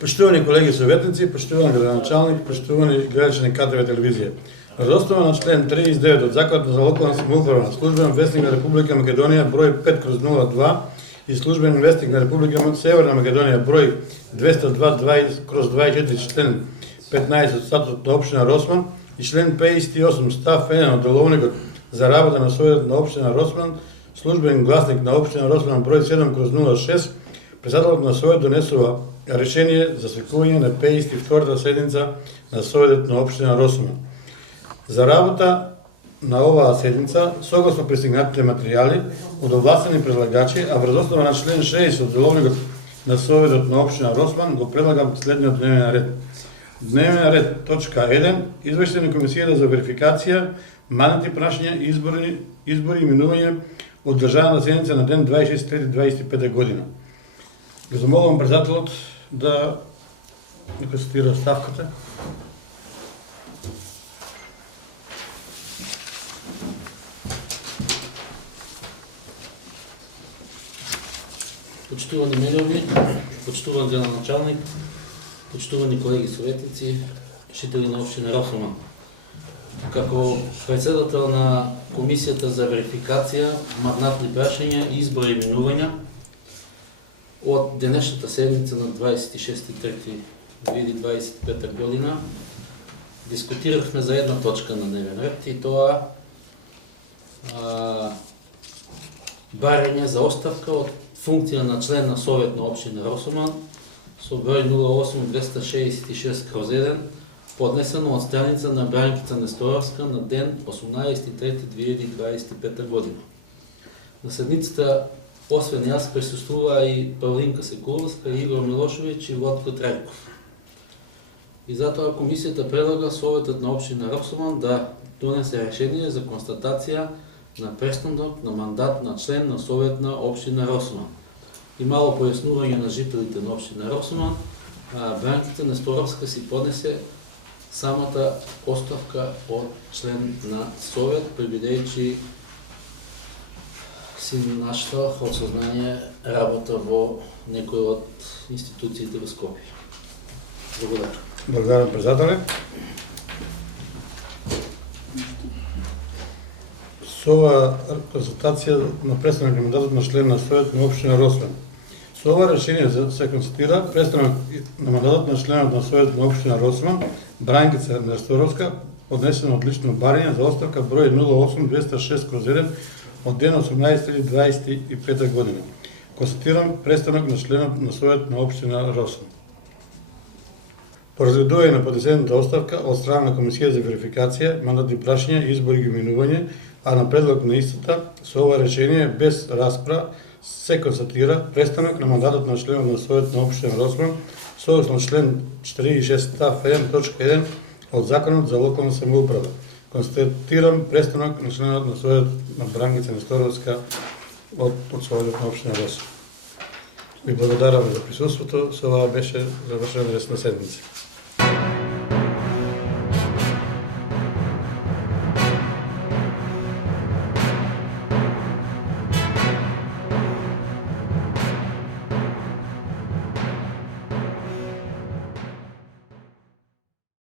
Почитувани колеги советници, почитувани градоначалник, почитувани гледачи КТВ телевизија. Врз основа на член 39 од Законот за локална самоуправа на службен вестник на Република Македонија број 5/02 и службен вестник на Република Северна Македонија број 202/24 член 15 од статутот на општина Росман и член 58 став 1 од деловникот за работа на Советот на општина Росман, службен гласник на општина Росман број 7/06, председателот на Совет донесува решение за свикување на 52-та седница на Советот на општина Росман. За работа на оваа седница, согласно пристигнатите материјали од овластени предлагачи, а врз основа на член 60 од деловникот на Советот на општина Росман, го предлагам следниот дневен ред. Дневен ред, точка 1, извештај на Комисијата за верификација, мандатни прашања, избори и минување одржана седница на ден 26.3.25 година. Го замолувам председателот да констатира ставката. Почитувани менови, почитуван градоначалник, почитувани колеги советници, жители на општина Росман. Како председател на Комисијата за верификација, мандатни прашања, избори и минувања, од денешната седница на 26.3.2025 година дискутиравме за една точка на дневен ред и тоа барање за оставка од функција на член на Совет на општина Росман со број 08266/1 поднесено од страница на Бранкица Несторовска на ден 18.3.2025 година. На седницата освен јас присуствува и Павлинка Секуловска, Игор Милошовиќ и Владко Трајков. И затоа комисијата предлага Советот на општина Росман да донесе решение за констатација на престанок на мандат на член на Совет на општина Росман. И мало појаснување на жителите на општина Росман, Бранкица Несторовска си поднесе самата оставка од член на Совет, бидејќи си наштал од сознание работа во некој од институциите во Скопје. Благодарам. Благодарам, председателе. Со ова констатација на престанок на мандатот на член на Совет на општина Росман. Со ова решение се констатира престанок на мандатот на членот на Совет на општина Росман, Бранкица Несторовска, поднесено одлично барање за оставка број 08206/1 од ден 18.3.25 година. Констатирам престанок на членот на Совет на општина Росман. По разгледување на поднесената оставка од страна на Комисија за верификација, мандатни прашања, избори и минување, а на предлог на истата, со ова решение без расправа се констатира престанок на мандатот на членот на Совет на општина Росман согласно член 46 став 1 точка 1 од Законот за локална самоуправа. Констатирам престанок на членот на Совет на Бранкица Несторовска од Советот на општина Росман. Ви благодарам за присуството. Со ова беше завршена днешна седница.